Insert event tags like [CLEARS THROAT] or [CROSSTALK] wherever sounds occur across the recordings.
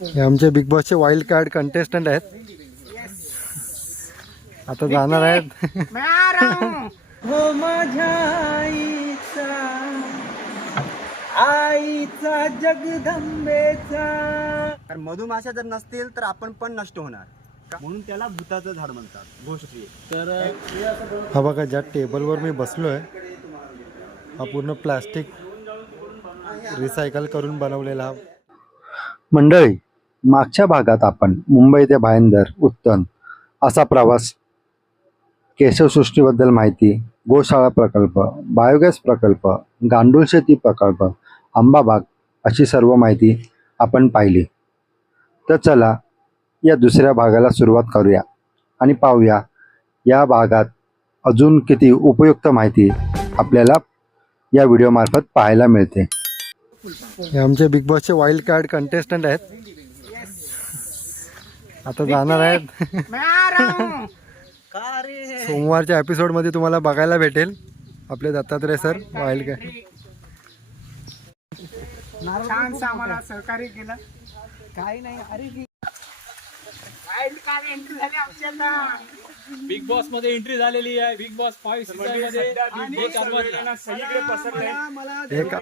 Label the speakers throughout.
Speaker 1: हे आमचे बिग बॉसचे वाईल्ड कार्ड कंटेस्टंट आहेत. आता जाणार आहेत. [LAUGHS]
Speaker 2: हो माझ्या आईचा. आईचा जगदंबेचा.
Speaker 3: कारण मधुमाशा जर नसतील तर आपण पण नष्ट होणार. का? म्हणून त्याला भूताचं झाड म्हणतात. गोष्टी
Speaker 2: तर
Speaker 1: हा बघा ज्या टेबलवर मी बसलो आहे हा पूर्ण प्लास्टिक रिसायकल करून बनवलेला. मंडळी मागच्या भागात आपण मुंबई ते भायंदर उत्तन असा प्रवास केशवसृष्टीबद्दल माहिती गोशाळा प्रकल्प बायोगॅस प्रकल्प गांडूळ शेती प्रकल्प आंबाबाग अशी सर्व माहिती आपण पाहिली. तर चला या दुसऱ्या भागाला सुरुवात करूया आणि पाहूया या भागात अजून किती उपयुक्त माहिती आपल्याला या व्हिडिओमार्फत पाहायला मिळते. हे आमचे बिग बॉसचे वाईल्ड कार्ड कंटेस्टंट आहेत. आता जाणार आहेत. सोमवारच्या एपिसोडमध्ये तुम्हाला बघायला भेटेल. आपले दत्तात्रय सर
Speaker 2: आम्हाला सहकार्य केलं. काही नाही अरे
Speaker 4: बिग बॉसमध्ये एंट्री झालेली आहे. बिग बॉस फाईव्ह सीझनमध्ये. एक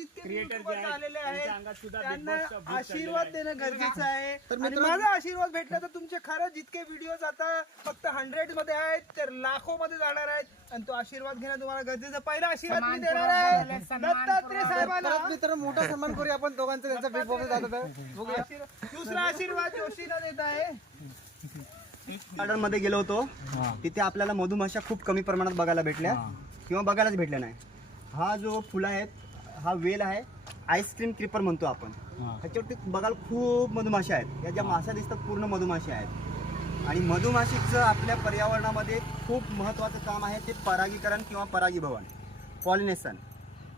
Speaker 2: जितके Boss आलेले आहेत त्यांना आशीर्वाद देणं गरजेचं आहे. आणि माझा आशीर्वाद भेटला तर तुमचे खरं जितके व्हिडिओ आता फक्त हंड्रेडमध्ये आहेत तर लाखो मध्ये जाणार आहेत. आणि तो आशीर्वाद घेणं तुम्हाला गरजेचं. आहे. पहिला आशीर्वाद मी देणार आहे दत्तात्रय साहेबांना
Speaker 5: तर मोठा सन्मान करूया आपण दोघांचा त्यांचा बिग बॉस जात
Speaker 2: आशीर्वाद- दुसरा आशीर्वाद जोशीला देत आहे.
Speaker 3: गार्डनमध्ये गेलो होतो. तिथे आपल्याला मधुमाशा खूप कमी प्रमाणात बघायला भेटल्या किंवा बघायलाच भेटल्या नाही. हा जो फुल आहे हा वेल आहे. आईस्क्रीम क्रिपर म्हणतो आपण. ह्याच्यावरती बघायला खूप मधुमाशा आहेत. या ज्या माशा दिसतात पूर्ण मधुमाशा आहेत. आणि मधुमाशीचं आपल्या पर्यावरणामध्ये खूप महत्त्वाचं काम आहे ते परागीकरण किंवा परागीभवन पॉलिनेशन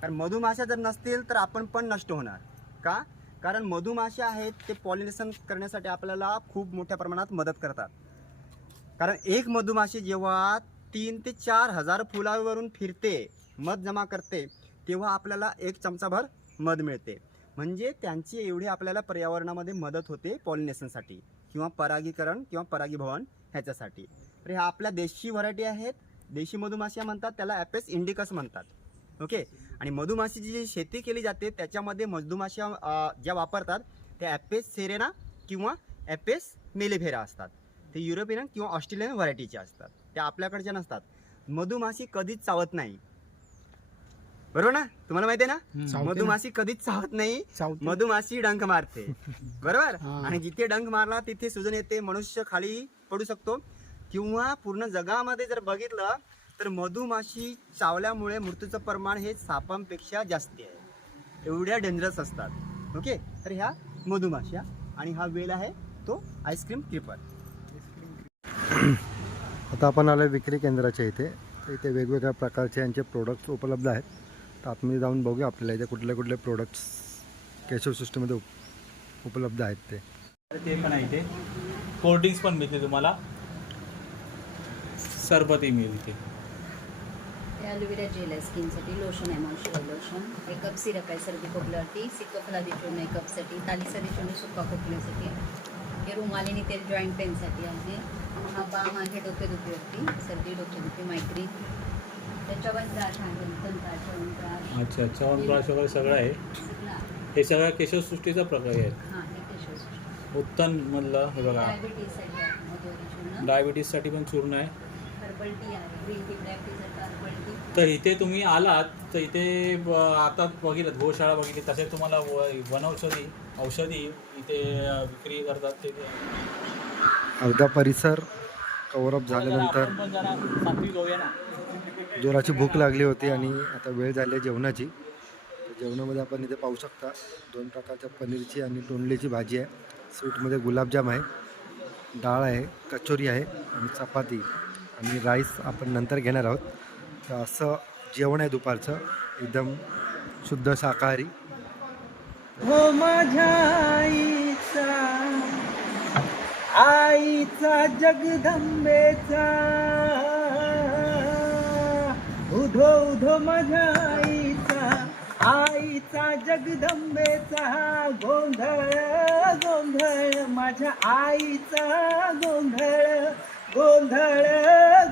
Speaker 3: कारण मधुमाशा जर नसतील तर आपण पण नष्ट होणार. का? कारण मधुमाशा आहेत ते पॉलिनेशन करण्यासाठी आपल्याला खूप मोठ्या प्रमाणात मदत करतात. कारण एक मधुमाशी जेव्हा तीन ते चार हजार फुलावरून फिरते मध जमा करते तेव्हा आपल्याला एक चमचाभर मध मिळते. म्हणजे त्यांची एवढी आपल्याला पर्यावरणामध्ये मदत होते पॉलिनेशनसाठी किंवा परागीकरण किंवा परागीभवन ह्याच्यासाठी. तर ह्या आपल्या देशी व्हरायटी आहेत. देशी मधुमाशा म्हणतात त्याला ॲपेस इंडिकस म्हणतात. ओके? आणि मधुमाशीची जी शेती केली जाते त्याच्यामध्ये मधुमाशा ज्या वापरतात त्या ॲपेस सेरेना किंवा ॲपेस मेलेफेरा असतात. ते युरोपियन किंवा ऑस्ट्रेलियन व्हरायटीचे असतात. त्या आपल्याकडच्या नसतात. मधुमाशी कधीच चावत नाही. बरोबर ना? तुम्हाला माहिती आहे ना. मधुमाशी कधीच चावत नाही. मधुमाशी डंख मारते. [LAUGHS] बरोबर? आणि जिथे डंख मारला तिथे सुजन येते मनुष्य खाली पडू शकतो. किंवा पूर्ण जगामध्ये जर बघितलं तर मधुमाशी चावल्यामुळे मृत्यूचं प्रमाण हे सापांपेक्षा जास्त आहे. एवढ्या डेंजरस असतात. ओके तर ह्या मधुमाशा आणि हा वेल आहे तो आईस्क्रीम क्रिपर
Speaker 1: आता आपण आलो विक्री केंद्राच्या इथे. तर इथे वेगवेगळ्या प्रकारचे यांचे प्रोडक्ट्स उपलब्ध आहेत. तर आतमध्ये जाऊन बघूया आपल्याला इथे कुठले कुठले प्रोडक्ट्स केशव सृष्टीमध्ये उप उपलब्ध आहेत ते.
Speaker 4: ते पण आहे इथे. कोल्ड्रिंक्स पण मिळते तुम्हाला. सरबतही मिळेल इथे.
Speaker 6: ॲलोवेरा जेल आहे स्किनसाठी. लोशन आहे मॉइश्चर लोशन एक कप सिरप आहे सर्दी खोकल्यावरती. सिकोफलादी चूर्ण आहे कपसाठी तालीसरी चूर्ण सुका खोकल्यासाठी. हे रुमालिनी तेल जॉईंट पेनसाठी आहे. हा बाम आहे डोकेदुखीवरती सर्दी डोकेदुखी मायग्रेन
Speaker 4: अच्छा च्यवनप्राश वगैरे सगळं आहे? हे सगळं केशवसृष्टीचा प्रकार आहे?
Speaker 6: हां हे
Speaker 4: उत्तन मधलं हे बघा.
Speaker 6: डायबिटीजसाठी
Speaker 4: पण चूर्ण आहे. तर इथे तुम्ही आलात तर इथे आता बघितलं गोशाळा बघितली तसे तुम्हाला व- वनौषधी औषधी इथे विक्री करतात ते.
Speaker 1: अर्धा परिसर कव्हरअप झाल्यानंतर
Speaker 4: सात्विक होऊया ना.
Speaker 1: जोराची भूक लागली होती आणि आता वेळ झाली आहे जेवणाची. जेवणामध्ये आपण इथे पाहू शकता दोन प्रकारच्या पनीरची आणि तोंडलीची भाजी आहे. स्वीटमध्ये गुलाबजाम आहे डाळ आहे कचोरी आहे आणि चपाती आणि राईस आपण नंतर घेणार आहोत. तर असं जेवण आहे दुपारचं एकदम शुद्ध शाकाहारी.
Speaker 2: हो माझ्या आईचा आईचा जगदंबेचा. उधो उधो माझ्या आईचा आईचा जगदंबेचा गोंधळ गोंधळ माझ्या आईचा गोंधळ गोंधळ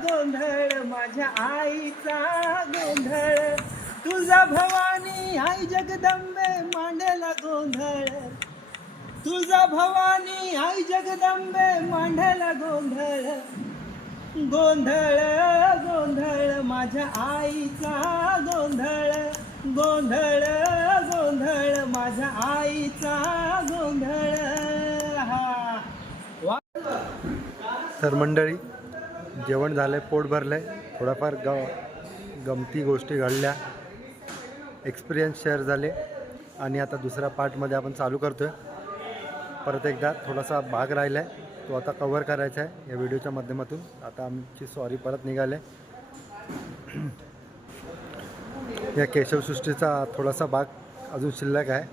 Speaker 2: गोंधळ माझ्या आईचा गोंधळ. तुझा भवानी आई जगदंबे मांडला गोंधळ. तुझा भवानी आई जगदंबे मांडला गोंधळ. गोंधळ गोंधळ माझ्या आईचा गोंधळ. गोंधळ गोंधळ माझ्या आईचा गोंधळ. हा.
Speaker 1: तर मंडळी जेवण झालं आहे पोट भरलं आहे थोडाफार ग गमती गोष्टी घडल्या. एक्सपिरियन्स शेअर झाले. आणि आता दुसऱ्या पार्टमध्ये आपण चालू करतो आहे परत एकदा थोडासा भाग राहिला आहे तो आता कवर करायचा आहे या व्हिडिओच्या माध्यमातून. आता आमची सॉरी परत निघाले. या केशवसृष्टीचा थोडासा भाग अजून शिल्लक आहे.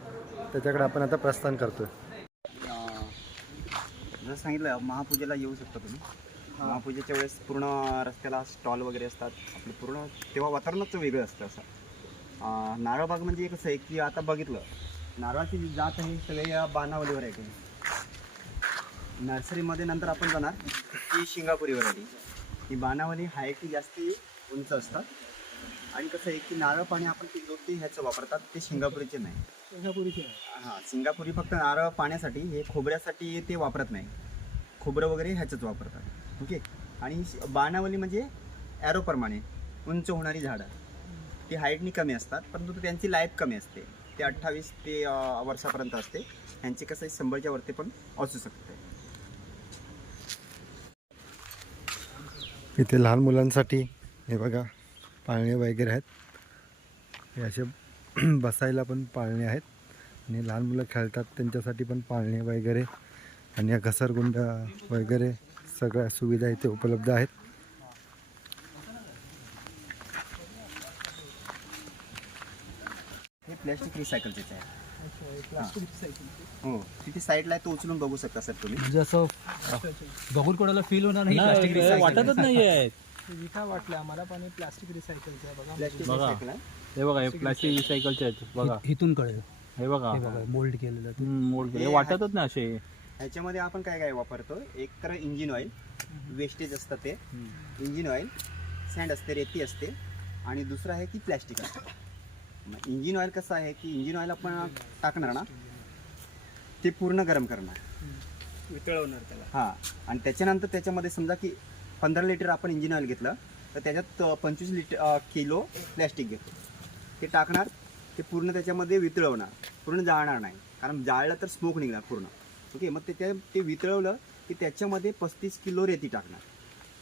Speaker 1: त्याच्याकडे आपण आता प्रस्थान करतो आहे
Speaker 3: जसं सांगितलं महापूजेला येऊ शकता तुम्ही. महापूजेच्या वेळेस पूर्ण रस्त्याला स्टॉल वगैरे असतात. आपलं पूर्ण तेव्हा वातावरणच वेगळं असतं असं. अं, नारळबाग म्हणजे कसं आहे की आता बघितलं नारळाची जी जात आहे सगळे या बाणावलीवर आहे. की नर्सरीमध्ये नंतर आपण जाणार ही शिंगापुरी व्हरायटी ही बाणावली हायटी जास्ती उंच असतात आणि कसं आहे की नारळ पाणी आपण ते ते ह्याचं वापरतात ते शिंगापुरीचे नाही. हां सिंगापुरी फक्त नारळ पाण्यासाठी हे खोबऱ्यासाठी ते वापरत नाही. खोबरं वगैरे ह्याचंच वापरतात. ओके? आणि श- बाणावली म्हणजे ॲरोप्रमाणे उंच होणारी झाडं. ती हाईटनी कमी असतात परंतु त्यांची लाईफ कमी असते. ते अठ्ठावीस ते वर्षापर्यंत असते. ह्यांची कसं शंभरच्या वरती पण असू शकते.
Speaker 1: इथे लहान मुलांसाठी हे बघा पाळणे वगैरे आहेत. हे असे [CLEARS THROAT] बसायला पण पाळणे आहेत. आणि लहान मुलं खेळतात त्यांच्यासाठी पण पाळणे वगैरे आणि या घसरगुंड वगैरे सगळ्या सुविधा इथे उपलब्ध आहेत.
Speaker 3: हे प्लॅस्टिक रिसायकलचेच आहे. हो. तिथे साईडला आहे तो उचलून बघू शकता सर तुम्ही.
Speaker 5: म्हणजे असं बघून कोणाला फील होणार नाही
Speaker 4: नाही,
Speaker 3: recycle.
Speaker 4: वाटतच नाही आहे.
Speaker 2: विका वाटलं? आम्हाला पण प्लास्टिक रिसायकलचं बघा.
Speaker 3: प्लॅस्टिक
Speaker 4: बघा.
Speaker 3: आहे
Speaker 4: हे? बघा हे प्लास्टिक रिसायकलचे आहेत. बघा.
Speaker 5: इथून कळेल.
Speaker 4: हे बघा.
Speaker 5: हे बघा मोल्ड केलेलं ते.
Speaker 4: हम्म, मोड हे वाटतच नाही असे.
Speaker 3: ह्याच्यामध्ये आपण काय काय वापरतो? एक तर इंजिन ऑइल वेस्टेज असतं ते. इंजिन ऑइल सँड असते रेती असते. आणि दुसरं आहे की प्लॅस्टिक असतं. इंजिन ऑइल कसं आहे की इंजिन ऑइल आपण टाकणार ना ते पूर्ण गरम करणार.
Speaker 2: वितळवणार त्याला.
Speaker 3: हां आणि त्याच्यानंतर त्याच्यामध्ये समजा की पंधरा लिटर आपण इंजिन ऑइल घेतलं तर त्याच्यात पंचवीस लिटर किलो प्लॅस्टिक घेतो. ते टाकणार ते पूर्ण त्याच्यामध्ये वितळवणार पूर्ण जाळणार नाही. कारण जाळलं तर स्मोक निघणार पूर्ण. ओके मग ते त्या ते वितळवलं की त्याच्यामध्ये पस्तीस किलो रेती टाकणार.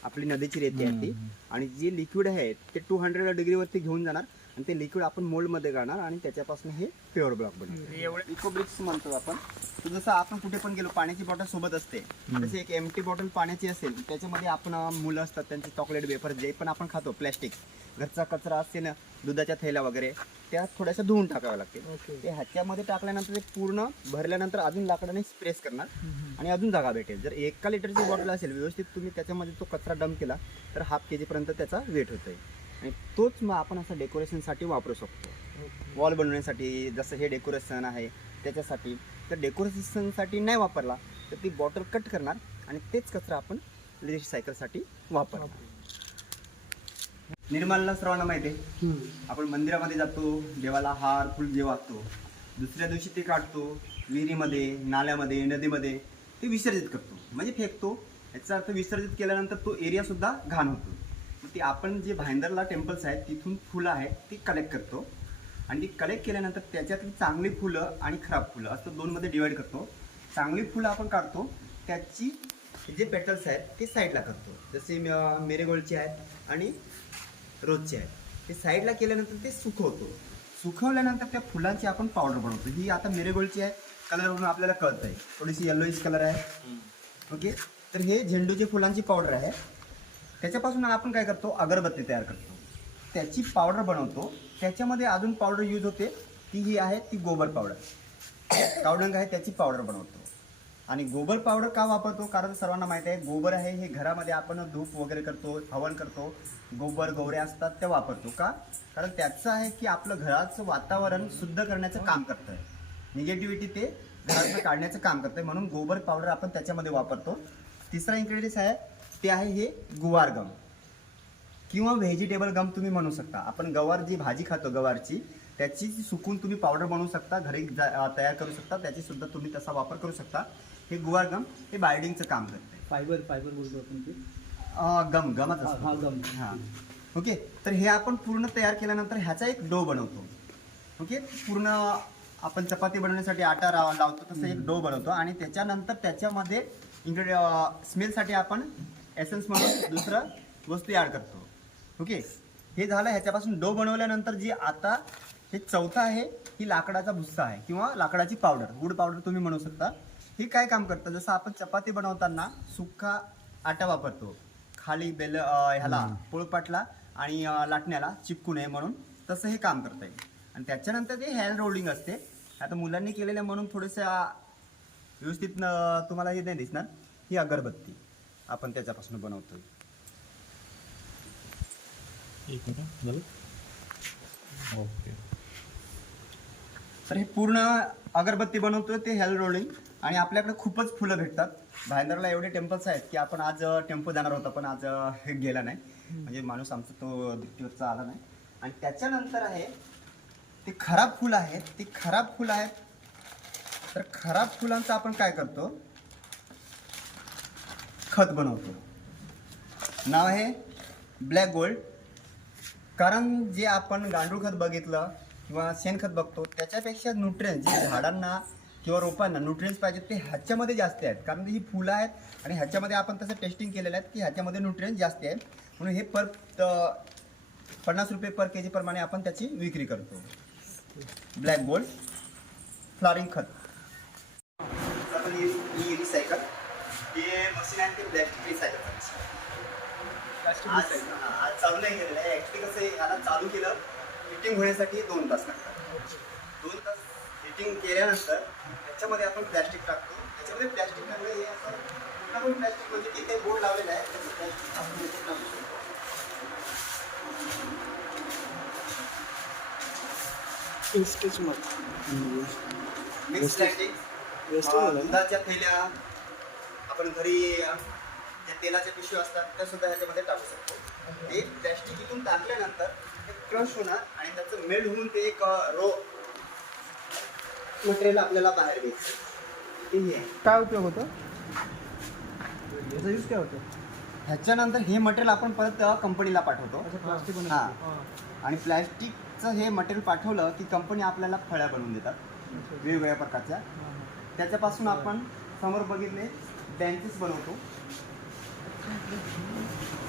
Speaker 3: आपली नदीची रेती आहे ती. आणि जे लिक्विड आहे ते टू हंड्रेड डिग्रीवरती घेऊन जाणार. आणि ते लिक्विड आपण मोल्डमध्ये काढणार आणि त्याच्यापासून हे प्युअर ब्लॉक बनवणार. इको ब्रिक्स म्हणतो आपण. तर जसं आपण कुठे पण गेलो पाण्याची बॉटल सोबत असते. तशी एक एमटी बॉटल पाण्याची असेल त्याच्यामध्ये आपण मुलं असतात त्यांचे चॉकलेट वेफर जे पण आपण खातो प्लॅस्टिक घरचा कचरा असते ना दुधाच्या थैल्या वगैरे त्या थोड्याशा धुवून टाकाव्या लागतील. ते ह्याच्यामध्ये टाकल्यानंतर ते पूर्ण भरल्यानंतर अजून लाकडाने स्प्रेस करणार आणि अजून जागा भेटेल. जर एका लिटरची बॉटल असेल व्यवस्थित तुम्ही त्याच्यामध्ये तो कचरा डंप केला तर हाफ के जीपर्यंत त्याचा वेट होतोय. आणि तोच मग आपण असं डेकोरेशनसाठी वापरू शकतो. वॉल बनवण्यासाठी जसं हे डेकोरेशन आहे त्याच्यासाठी. तर डेकोरेशनसाठी नाही वापरला तर ती बॉटल कट करणार आणि तेच कचरा आपण रिसायकलसाठी वापरणार. निर्मलला सर्वांना माहिती आहे. आपण मंदिरामध्ये जातो देवाला हार फुल जे वागतो. दुसऱ्या दिवशी ते काढतो विहिरीमध्ये नाल्यामध्ये नदीमध्ये ते विसर्जित करतो. म्हणजे फेकतो. याचा अर्थ विसर्जित केल्यानंतर तो एरिया सुद्धा घाण होतो. ती आपण जे भाईंदरला टेम्पल्स आहेत तिथून फुलं आहेत ती कलेक्ट करतो. आणि ती कलेक्ट केल्यानंतर त्याच्यातली चांगली फुलं आणि खराब फुलं असं दोनमध्ये डिवाईड करतो. चांगली फुलं आपण काढतो त्याची जे पेटल्स आहेत ते साईडला करतो. जसे मेरेगोल्डचे आहेत आणि रोजचे आहेत. ते साईडला केल्यानंतर ते सुकवतो. सुकवल्यानंतर त्या फुलांची आपण पावडर बनवतो. ही आता मेरेगोल्डची आहे कलरवरून आपल्याला कळत आहे थोडीशी येलोइश कलर आहे. ओके? तर हे झेंडूचे फुलांची पावडर आहे. त्याच्यापासून आपण काय करतो? अगरबत्ती तयार करतो. त्याची पावडर बनवतो. त्याच्यामध्ये अजून पावडर यूज होते. ती ही आहे ती गोबर पावडर कावडंग आहे त्याची पावडर बनवतो. आणि गोबर पावडर का वापरतो? कारण सर्वांना माहीत आहे गोबर आहे हे घरामध्ये आपण धूप वगैरे करतो हवन करतो. गोबर गौऱ्या असतात त्या वापरतो. का? कारण त्याचं आहे की आपलं घराचं वातावरण शुद्ध करण्याचं काम करतं आहे निगेटिव्हिटी ते घरातनं काढण्याचं काम करतं आहे म्हणून गोबर पावडर आपण त्याच्यामध्ये वापरतो. तिसरा इन्ग्रेडियन्स आहे ते आहे हे गुवार गम. किंवा व्हेजिटेबल गम तुम्ही म्हणू शकता. आपण गवार जी भाजी खातो गवारची त्याची सुकून तुम्ही पावडर बनवू शकता घरी तयार करू शकता त्याची सुद्धा तुम्ही तसा वापर करू शकता. हे गुवार गम हे बायडिंगचं काम करते.
Speaker 5: फायबर फायबर बोलतो आपण ते.
Speaker 3: गम गमच
Speaker 5: हा, गम.
Speaker 3: हां. ओके? तर हे आपण पूर्ण तयार केल्यानंतर ह्याचा एक डो बनवतो. ओके? पूर्ण आपण चपाती बनवण्यासाठी आटा लावतो तसं एक डो बनवतो. आणि त्याच्यानंतर त्याच्यामध्ये इन्ग्रेडि स्मेलसाठी आपण एसेन्स म्हणून दुसरं वस्तू ॲड करतो. ओके हे झालं ह्याच्यापासून डो बनवल्यानंतर जी आता हे चौथा आहे ही लाकडाचा भुस्सा आहे किंवा लाकडाची पावडर वूड पावडर तुम्ही म्हणू शकता. ही काय काम करतं? जसं आपण चपाती बनवताना सुक्का आटा वापरतो. खाली बेल ह्याला पोळपाटला आणि लाटण्याला चिपकू नये म्हणून तसं हे काम करता येईल आणि त्याच्यानंतर ते हँड रोलिंग असते. आता मुलांनी केलेल्या म्हणून थोडेसे व्यवस्थित तुम्हाला हे नाही दिसणार. ही अगरबत्ती. आपण त्याच्यापासून बनवतोय.
Speaker 4: एक मिनिट झालं? ओके.
Speaker 3: तर हे पूर्ण अगरबत्ती बनवतोय ते हेल रोलिंग. आणि आपल्याकडे खूपच फुलं भेटतात. भायंदरला एवढे टेम्पल्स आहेत की आपण आज टेम्पो जाणार होता पण आज हे गेला नाही. म्हणजे माणूस आमचा तो दिवसचा आला नाही. आणि त्याच्यानंतर आहे ते खराब फुलं आहेत ती खराब फुलं आहेत. तर खराब फुलांचं आपण काय करतो खत बनवतो. नाव आहे ब्लॅक गोल्ड. कारण जे आपण गांडूळ खत बघितलं किंवा शेणखत बघतो त्याच्यापेक्षा न्यूट्रियन्स जे झाडांना किंवा रोपांना न्यूट्रियन्स पाहिजेत ते ह्याच्यामध्ये जास्त आहेत. कारण ही फुलं आहेत आणि ह्याच्यामध्ये आपण तसं टेस्टिंग केलेलं आहे की ह्याच्यामध्ये न्यूट्रियन्स जास्त आहेत. म्हणून हे पर पन्नास रुपये पर के जीप्रमाणे आपण त्याची विक्री करतो. ब्लॅक गोल्ड फ्लॉरिंग खत. ही हे आहे. ते ब्लॅक रिसायकल आज आज चालू नाही केलेलं आहे. ऍक्च्युली कसं आहे याला चालू केलं हिटिंग होण्यासाठी दोन तास लागतात. दोन तास हिटिंग केल्यानंतर त्याच्यामध्ये आपण प्लॅस्टिक टाकतो. त्याच्यामध्ये प्लॅस्टिक टाकलं हे असं कुठलं पण प्लॅस्टिक म्हणजे तिथे बोर्ड लावलेला आहे. त्याचं प्लॅस्टिक आपण याच्यात टाकतो. मिक्स प्लॅस्टिक दुधाच्या थैल्या आपण घरी ज्या तेलाच्या पिशव्या असतात त्या सुद्धा ह्याच्यामध्ये टाकू शकतो. हे प्लॅस्टिक इथून टाकल्यानंतर ते क्रश होणार आणि त्याचं मेल्ट होऊन ते एक रो मटेरियल आपल्याला बाहेर घ्यायचं ते.
Speaker 2: काय उपयोग होतो? याचा यूज काय होतो?
Speaker 3: ह्याच्यानंतर हे मटेरियल आपण परत कंपनीला पाठवतो.
Speaker 2: प्लास्टिक
Speaker 3: हां. आणि प्लॅस्टिकचं हे मटेरियल पाठवलं की कंपनी आपल्याला फळ्या बनवून देतात. वेगवेगळ्या प्रकारच्या. त्याच्यापासून आपण समोर बघितले बेंचेस बनवतो.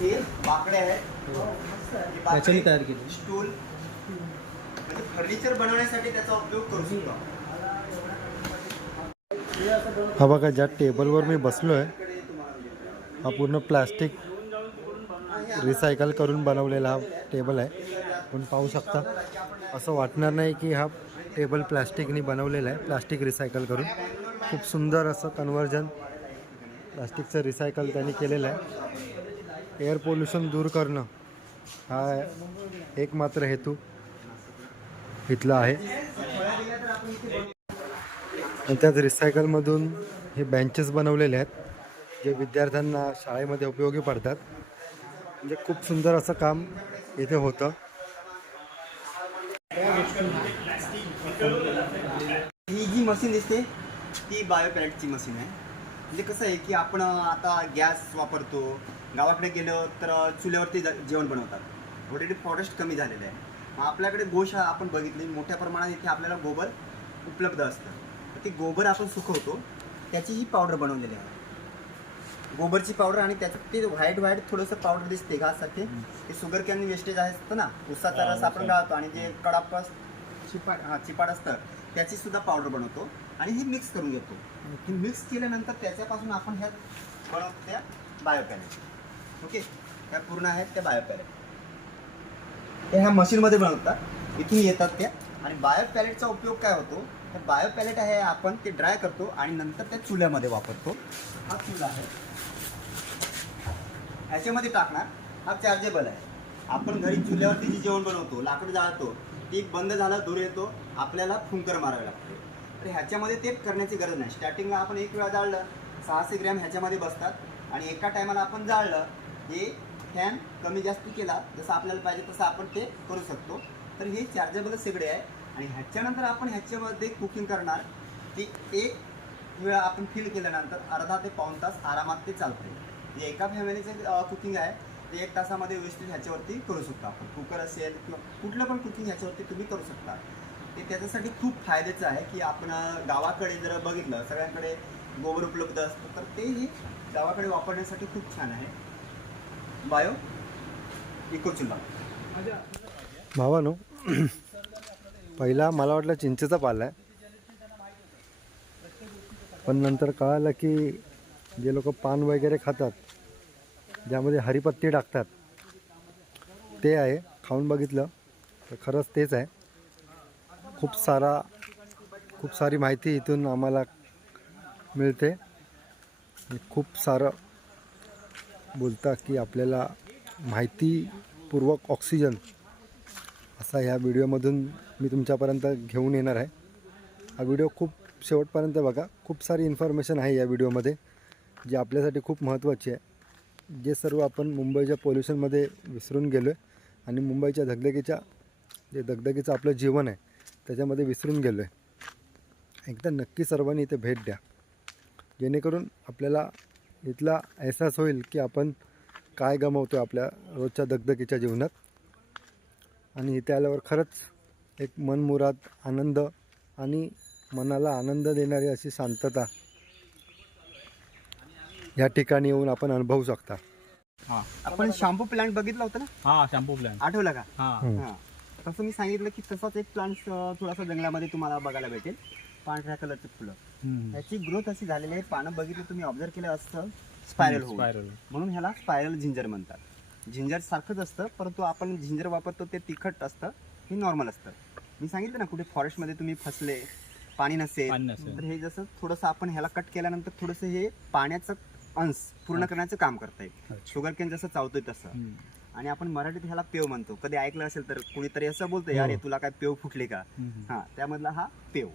Speaker 3: हे बाकडे आहेत. हे बाकडे,
Speaker 5: त्याच्याने तयार केले.
Speaker 3: स्टूल. म्हणजे फर्निचर बनवण्यासाठी त्याचा उपयोग करू शकतो
Speaker 1: हा बघा ज्या टेबलवर मी बसलो आहे हा पूर्ण प्लास्टिक रिसायकल करून बनवलेला हा टेबल आहे. आपण पाहू शकता असं वाटणार नाही की हा टेबल प्लास्टिकनी बनवलेला आहे. प्लास्टिक रिसायकल करून. खूप सुंदर असं कन्व्हर्जन प्लास्टिकचं रिसायकल त्यांनी केलेलं आहे. एअर पोल्युशन दूर करणं हा एकमात्र हेतू इथला आहे. आणि त्याच रिसायकलमधून हे बेंचेस बनवलेले आहेत जे विद्यार्थ्यांना शाळेमध्ये उपयोगी पडतात. म्हणजे खूप सुंदर असं काम इथे होतं.
Speaker 3: ही जी मशीन दिसते ती बायोपॅलेटची मशीन आहे. म्हणजे कसं आहे की आपण आता गॅस वापरतो गावाकडे गेलो तर चुल्यावरती जेवण बनवतात. ऑलरेडी फॉरेस्ट कमी झालेलं आहे. मग आपल्याकडे गोशाळा आपण बघितली मोठ्या प्रमाणात इथे आपल्याला गोबर उपलब्ध असतं. तर ते गोबर आपण सुकवतो त्याची ही पावडर बनवलेली आहे. गोबरची पावडर आणि त्याच्यात ते व्हाईट व्हाईट थोडंसं पावडर दिसते घासारखे ते शुगर कॅन वेस्टेज असतं ना? उसाचा रस आपण गाळतो आणि जे कडाप चिपाड हा चिपाड असतं त्याची सुद्धा पावडर बनवतो. आणि ही मिक्स करून घेतो. ही मिक्स केल्यानंतर त्याच्यापासून आपण ह्या बनवतो त्या बायोपॅलेट ओके ह्या पूर्ण आहेत त्या बायोपॅलेट त्या ह्या मशीनमध्ये बनवतात. इथून येतात त्या. आणि बायोपॅलेटचा उपयोग काय होतो? तर बायोपॅलेट आहे आपण ते ड्राय करतो आणि नंतर त्या चुल्यामध्ये वापरतो. हा चुला आहे. ह्याच्यामध्ये टाकणार. हा चार्जेबल आहे. आपण घरी चुल्यावरती जे जेवण बनवतो लाकूड जाळतो ती बंद झाला दूर येतो आपल्याला फुंकर मारावे लागते. तर ह्याच्यामध्ये ते करण्याची गरज नाही. स्टार्टिंगला आपण एक वेळा जाळलं सहाशे ग्रॅम ह्याच्यामध्ये बसतात आणि एका टायमाला आपण जाळलं हे फॅन कमी जास्त केला जसं आपल्याला पाहिजे तसं आपण ते करू शकतो. तर हे चार्जेबलच सगळे आहे. आणि ह्याच्यानंतर आपण ह्याच्यामध्ये कुकिंग करणार की एक वेळा आपण फिल केल्यानंतर अर्धा ते पाऊण तास आरामात ते चालते जे म्हणजे एका फॅमिलीचं कुकिंग आहे ते एक तासामध्ये व्यवस्थित ह्याच्यावरती करू शकतो आपण. कुकर असेल किंवा कुठलं पण कुकिंग ह्याच्यावरती तुम्ही करू शकता. ते त्याच्यासाठी खूप फायद्याचं आहे की आपण गावाकडे जर बघितलं सगळ्यांकडे गोबर उपलब्ध असतं तर ते गावाकडे वापरण्यासाठी खूप छान आहे. बायो? इको चुला
Speaker 1: भावानो पहिला मला वाटलं चिंचेचा पाला आहे. पण नंतर कळालं की जे लोक पान वगैरे खातात ज्यामध्ये हरिपत्ती टाकतात ते आहे खाऊन बघितलं तर खरंच तेच आहे. खूप सारा खूप सारी माहिती इथून आम्हाला मिळते. खूप सारं बोलता की आपल्याला माहितीपूर्वक ऑक्सिजन असा ह्या व्हिडिओमधून मी तुमच्यापर्यंत घेऊन येणार आहे. हा व्हिडिओ खूप शेवटपर्यंत बघा. खूप सारी इन्फॉर्मेशन आहे या व्हिडिओमध्ये जी आपल्यासाठी खूप महत्त्वाची आहे. जे सर्व आपण मुंबईच्या पोल्युशनमध्ये विसरून गेलो आहे आणि मुंबईच्या धगधगीच्या जे धगधगीचं आपलं जीवन आहे त्याच्यामध्ये विसरून गेलो आहे एकदा नक्की सर्वांनी इथे भेट द्या. जेणेकरून आपल्याला इथला एहसास होईल की आपण काय गमावतो आपल्या रोजच्या दगदगीच्या जीवनात. आणि इथे आल्यावर खरंच एक मनमुराद आनंद आणि मनाला आनंद देणारी अशी शांतता या ठिकाणी येऊन आपण अनुभवू शकता.
Speaker 4: हां.
Speaker 3: आपण शॅम्पू प्लांट बघितला होता ना?
Speaker 4: हां शॅम्पू प्लॅन
Speaker 3: आठवलं का.
Speaker 4: हां.
Speaker 3: तसं मी सांगितलं की तसाच एक प्लांट थोडासा जंगलामध्ये तुम्हाला बघायला भेटेल. पांढऱ्या कलरचे फुलं. त्याची ग्रोथ अशी झालेली आहे. पानं बघितलं तुम्ही ऑब्झर्व केलं असतं स्पायरल
Speaker 4: स्पायरल
Speaker 3: म्हणून ह्याला स्पायरल झिंजर म्हणतात. झिंजर सारखंच असतं परंतु आपण झिंजर वापरतो ते तिखट असतं हे नॉर्मल असतं. मी सांगितलं ना कुठे फॉरेस्टमध्ये तुम्ही फसले पाणी नसेल. तर हे जसं थोडंसं आपण ह्याला कट केल्यानंतर थोडंसं हे पाण्याचं अंश पूर्ण करण्याचं काम करता शुगर केन जसं चावतोय तसं. आणि आपण मराठीत ह्याला पेव म्हणतो. कधी ऐकलं असेल तर कुणीतरी असं बोलतं यार हे तुला काय पेव फुटले का? हा त्यामधला हा पेव.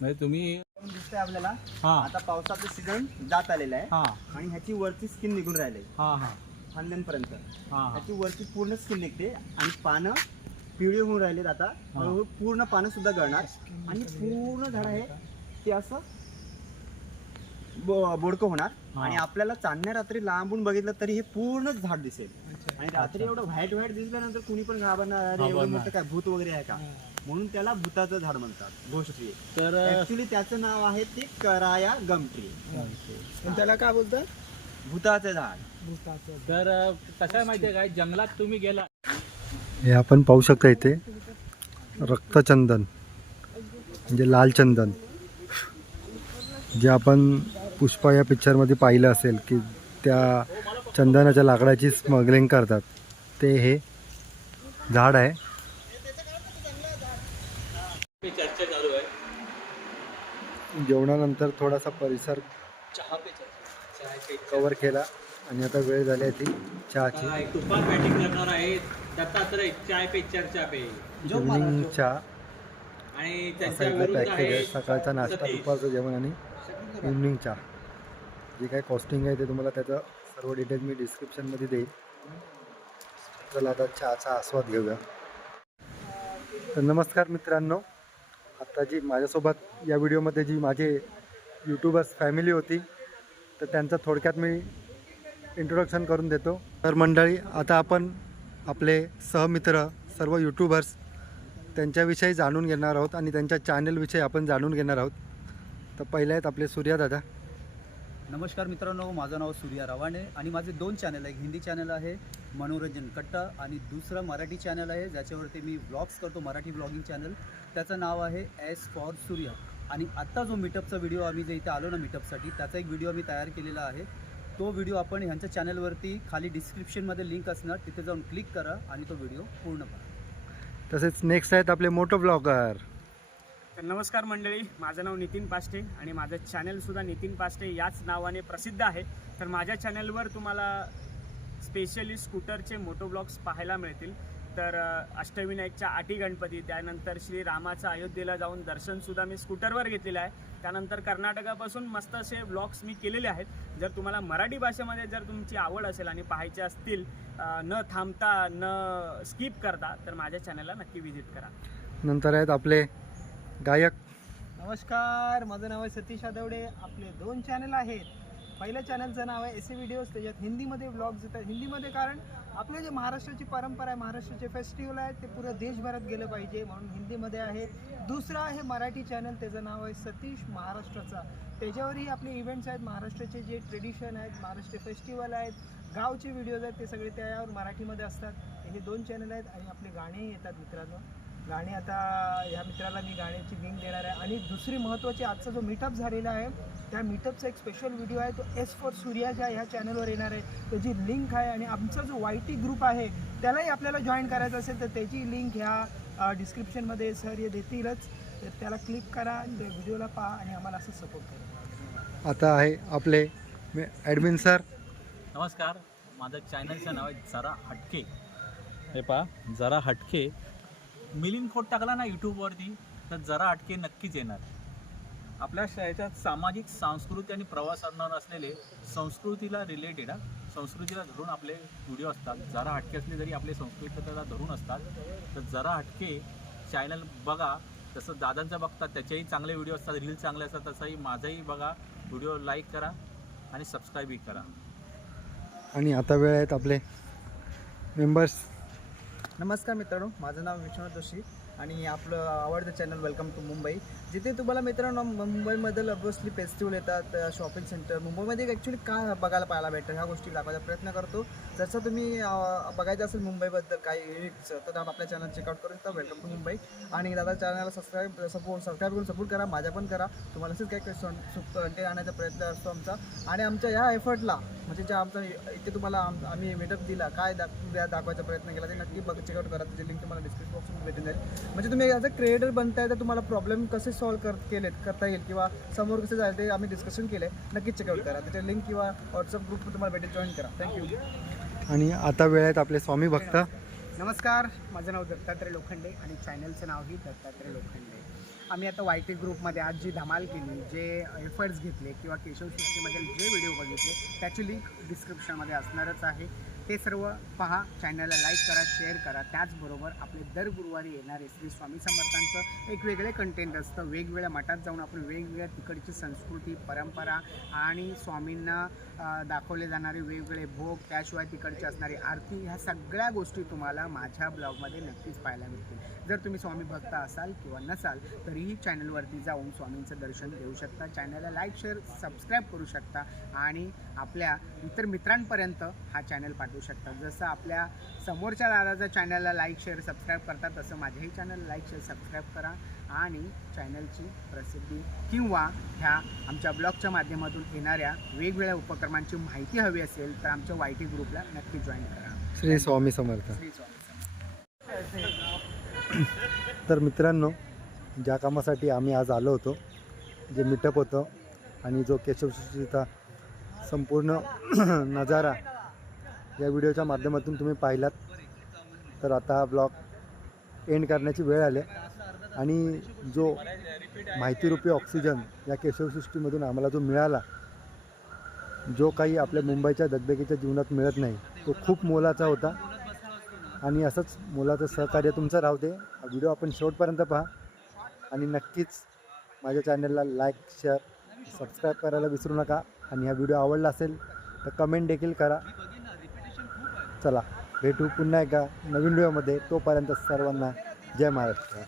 Speaker 4: म्हणजे तुम्ही
Speaker 3: दिसतंय आपल्याला.
Speaker 4: हां.
Speaker 3: आता पावसाचं सीझन जात आलेलं आहे.
Speaker 4: हां.
Speaker 3: आणि ह्याची वरची स्किन निघून राहिली
Speaker 4: हां हां.
Speaker 3: फांद्यांपर्यंत. ह्याची वरची पूर्ण स्किन निघते आणि पानं पिवळी होऊन राहिलेत आता. हळूहळू पूर्ण पानं सुद्धा गळणार. आणि पूर्ण झाड आहे ते असं बोडकं होणार. आणि आपल्याला चांदण्या रात्री लांबून बघितलं तरी हे पूर्णच झाड दिसेल. आणि रात्री एवढं व्हाईट व्हाईट दिसल्यानंतर कुणी पण घाबरणार एवढं. मोठं काय भूत वगैरे आहे का? म्हणून त्याला भूताचं झाड म्हणतात घोष ट्री
Speaker 4: तर
Speaker 3: ऍक्च्युली त्याचं नाव आहे ते कराया गम ट्री
Speaker 2: आणि त्याला काय बोलतात?
Speaker 3: भूताचं झाड.
Speaker 4: तर कसं आहे माहिती आहे काय? जंगलात तुम्ही गेला.
Speaker 1: हे आपण पाहू शकता इथे रक्तचंदन म्हणजे लाल चंदन जे आपण पुष्पा या पिक्चरमध्ये पाहिलं असेल की त्या चंदनाच्या लाकडाची स्मगलिंग करतात. ते हे झाड आहे. जेवणानंतर थोडासा परिसर कवर केला आणि आता वेळ झाली आहे ती चहाची.
Speaker 4: काय तुफान बॅटिंग करणार आहेत दत्तात्रय चाय पे चर्चा पे.
Speaker 1: इव्हनिंग चहा.
Speaker 4: आणि
Speaker 1: पॅकेज आहे. सकाळचा नाश्ता. दुपारचं जेवण आणि इवनिंगच्या जे काय कॉस्टिंग आहे ते तुम्हाला त्याचं सर्व डिटेल्स मी डिस्क्रिप्शनमध्ये देईन. चला आता चहाचा आस्वाद घेऊया. तर नमस्कार मित्रांनो. आता जी माझ्यासोबत या व्हिडिओमध्ये जी माझे यूट्यूबर्स फॅमिली होती तर त्यांचं थोडक्यात मी इंट्रोडक्शन करून देतो. तर मंडळी आता आपण आपले सहमित्र सर्व यूट्यूबर्स त्यांच्याविषयी जाणून घेणार आहोत आणि त्यांच्या चॅनलविषयी आपण जाणून घेणार आहोत. तर पहिले आहेत आपले सूर्या दादा.
Speaker 5: नमस्कार मित्रांनो माझं नाव सूर्या रवाणे आणि माझे दोन चॅनल आहे हिंदी चॅनल आहे मनोरंजन कट्टा आणि दुसरं मराठी चॅनल आहे ज्याच्यावरती मी ब्लॉग्स करतो मराठी ब्लॉगिंग चॅनल त्याचं नाव आहे एस फॉर सूर्या. आणि आत्ता जो मीटअपचा व्हिडिओ आम्ही जे इथे आलो ना मीटअपसाठी त्याचा एक व्हिडिओ आम्ही तयार केलेला आहे. तो व्हिडिओ आपण ह्यांच्या चॅनलवरती खाली डिस्क्रिप्शनमध्ये लिंक असणार तिथे जाऊन क्लिक करा आणि तो व्हिडिओ पूर्ण पहा.
Speaker 1: तसेच नेक्स्ट आहेत आपले मोटो ब्लॉगर
Speaker 7: तर नमस्कार मंडळी माझं नाव नितीन पाष्टे आणि माझं चॅनलसुद्धा नितीन पाष्टे याच नावाने प्रसिद्ध आहे. तर माझ्या चॅनलवर तुम्हाला स्पेशली स्कूटरचे मोटो ब्लॉग्स पाहायला मिळतील. तर अष्टविनायकच्या आटी गणपती त्यानंतर श्री रामाचं अयोध्येला जाऊन दर्शनसुद्धा मी स्कूटरवर घेतलेलं आहे. त्यानंतर कर्नाटकापासून मस्त असे ब्लॉग्स मी केलेले आहेत. जर तुम्हाला मराठी भाषेमध्ये जर तुमची आवड असेल आणि पाहायचे असतील न थांबता न स्किप करता तर माझ्या चॅनलला नक्की व्हिजिट करा.
Speaker 1: नंतर आहेत आपले गायक.
Speaker 8: नमस्कार माझं नाव आहे सतीश आदवडे. आपले दोन चॅनल आहेत. पहिल्या चॅनलचं नाव आहे एस ए व्हिडिओज त्याच्यात हिंदीमध्ये ब्लॉग्स येतात. हिंदीमध्ये कारण आपल्या जे महाराष्ट्राची परंपरा आहे महाराष्ट्राचे फेस्टिवल आहेत ते पुरं देशभरात गेलं पाहिजे म्हणून हिंदीमध्ये आहे दुसरं आहे मराठी चॅनल त्याचं नाव आहे सतीश महाराष्ट्राचा. त्याच्यावरही आपले इव्हेंट्स आहेत. महाराष्ट्राचे जे ट्रेडिशन आहेत महाराष्ट्र फेस्टिवल आहेत गावचे व्हिडिओज आहेत ते सगळे त्यावर मराठीमध्ये असतात. हे दोन चॅनल आहेत आणि आपले गाणेही येतात मित्रांनो. गाणी आता ह्या मित्राला मी गाण्याची लिंक देणार आहे. आणि दुसरी महत्त्वाची आजचा जो मीटअप झालेला आहे त्या मीटअपचा एक स्पेशल व्हिडिओ आहे. तो एस फॉर सूर्याच्या ह्या चॅनलवर येणार आहे. त्याची लिंक आहे आणि आमचा जो वाय टी ग्रुप आहे त्यालाही आपल्याला जॉईन करायचं असेल तर त्याची लिंक ह्या डिस्क्रिप्शनमध्ये सर हे देतीलच. तर त्याला क्लिक करा त्या व्हिडिओला पहा आणि आम्हाला असं सपोर्ट करा.
Speaker 1: आता आहे आपले ॲडमिन सर
Speaker 4: नमस्कार. माझं चॅनलचं नाव आहे जरा हटके. हे पहा जरा हटके. मिलिंग कोड टाकला ना यूट्यूबवरती तर जरा हटके नक्कीच येणार. आपल्या श- याच्यात सामाजिक सांस्कृतिक आणि प्रवासांवर असलेले संस्कृतीला रिलेटेड संस्कृतीला धरून आपले व्हिडिओ असतात. जरा हटके असले जरी आपले संस्कृतीला धरून असतात. तर जरा हटके चॅनल बघा. तसं दादांचं बघतात त्याचेही चांगले व्हिडिओ असतात रील चांगले असतात तसंही माझाही बघा. व्हिडिओ लाईक करा आणि सबस्क्राईबही करा.
Speaker 1: आणि आता वेळ आहेत आपले मेंबर्स
Speaker 5: नमस्कार मित्रांनो माझं नाव विश्वनाथ जोशी आणि आपलं आवडतं चॅनल वेलकम टू मुंबई जिथे तुम्हाला मित्रांनो मुंबईमधील ऑब्वियसली फेस्टिवल येतात शॉपिंग सेंटर मुंबईमध्ये ॲक्च्युली काय बघायला पाहायला भेटतं? ह्या गोष्टी दाखवायचा प्रयत्न करतो. जसं तुम्ही बघायचं असेल मुंबईबद्दल काही युनिक्स तर आपल्या चॅनल चेकआउट करू शकता वेलकम टू मुंबई. आणि दादा चॅनलला सबस्क्राईब सपोर्ट सबस्क्राईब करून सपोर्ट करा माझ्या पण करा. तुम्हाला असंच काही कंटेंट आणण्याचा प्रयत्न असतो आमचा. आणि आमच्या ह्या एफर्टला म्हणजे ज्या आमचा इथे तुम्हाला आम- आम्ही मीटअप दिला काय दाख दाखवायचा प्रयत्न केला ते नक्की बघ चेकआउट करा. त्याची लिंक तुम्हाला डिस्क्रिप्शन बॉक्समध्ये भेटून जाईल. म्हणजे तुम्ही ॲज अ क्रिएटर बनताय तर तुम्हाला प्रॉब्लेम कसे सॉल्व्ह कर केलेत करता येईल किंवा समोर कसे जाईल ते आम्ही डिस्कशन केले नक्कीच चेकआउट करा. त्याचे लिंक किंवा व्हॉट्सअप ग्रुप तुम्हाला भेटेल जॉईन करा. थँक्यू
Speaker 1: आणि आता वेळ आहेत आपले स्वामी भक्त.
Speaker 8: नमस्कार माझं नाव दत्तात्रय लोखंडे आणि चॅनलचं नावही दत्तात्रय लोखंडे. आम्ही आता वाय टी ग्रुपमध्ये आज जी धमाल केली जे एफर्ट्स घेतले किंवा केशव सृष्टीमधील जे व्हिडिओ बघितले त्याची लिंक डिस्क्रिप्शनमध्ये असणारच आहे. ते सर्व पहा चॅनलला लाईक करा शेअर करा. त्याचबरोबर आपले दर गुरुवारी येणारे श्री स्वामी समर्थांचं एक वेगळे कंटेंट असतं. वेगवेगळ्या मठात जाऊन आपण वेगवेगळ्या तिकडची संस्कृती परंपरा आणि स्वामींना दाखवले जाणारे वेगवेगळे भोग त्याशिवाय तिकडची असणारी आरती ह्या सगळ्या गोष्टी तुम्हाला माझ्या ब्लॉगमध्ये नक्कीच पाहायला मिळतील. जर तुम्ही स्वामी भक्त असाल किंवा नसाल तरीही चॅनलवरती जाऊन स्वामींचं दर्शन घेऊ शकता. चॅनलला लाईक शेअर सबस्क्राईब करू शकता आणि आपल्या इतर मित्रांपर्यंत हा चॅनल पाठवू शकता. जसं आपल्या समोरच्या दादाचं चॅनलला लाईक शेअर सबस्क्राईब करता तसं माझ्याही चॅनल लाईक शेअर सबस्क्राईब करा. आणि चॅनलची प्रसिद्धी किंवा ह्या आमच्या ब्लॉगच्या माध्यमातून येणाऱ्या वेगवेगळ्या उपक्रमांची माहिती हवी असेल तर आमच्या वाय टी ग्रुपला नक्की जॉईन करा.
Speaker 1: श्री स्वामी समर्थ.
Speaker 8: श्री स्वामी
Speaker 1: तर मित्रांनो ज्या कामासाठी आम्ही आज आलो होतो जे मीटअप होतं आणि जो केशवसृष्टीचा संपूर्ण [CLEARS THROAT] नजारा या व्हिडिओच्या माध्यमातून तुम्ही पाहिलात तर आता हा ब्लॉग एंड करण्याची वेळ आली. आणि जो माहितीरूपी ऑक्सिजन या केशवसृष्टीमधून आम्हाला जो मिळाला जो काही आपल्या मुंबईच्या दगदगीच्या जीवनात मिळत नाही तो खूप मोलाचा होता. आणि असंच मोलाचं सहकार्य तुमचं राहू दे. हा व्हिडिओ आपण शेवटपर्यंत पहा. आणि नक्कीच माझ्या चॅनलला लाईक शेअर सबस्क्राईब करायला विसरू नका. आणि हा व्हिडिओ आवडला असेल तर कमेंट देखील करा. चला भेटू पुन्हा एका नवीन व्हिडिओमध्ये. तोपर्यंत सर्वांना जय महाराष्ट्र.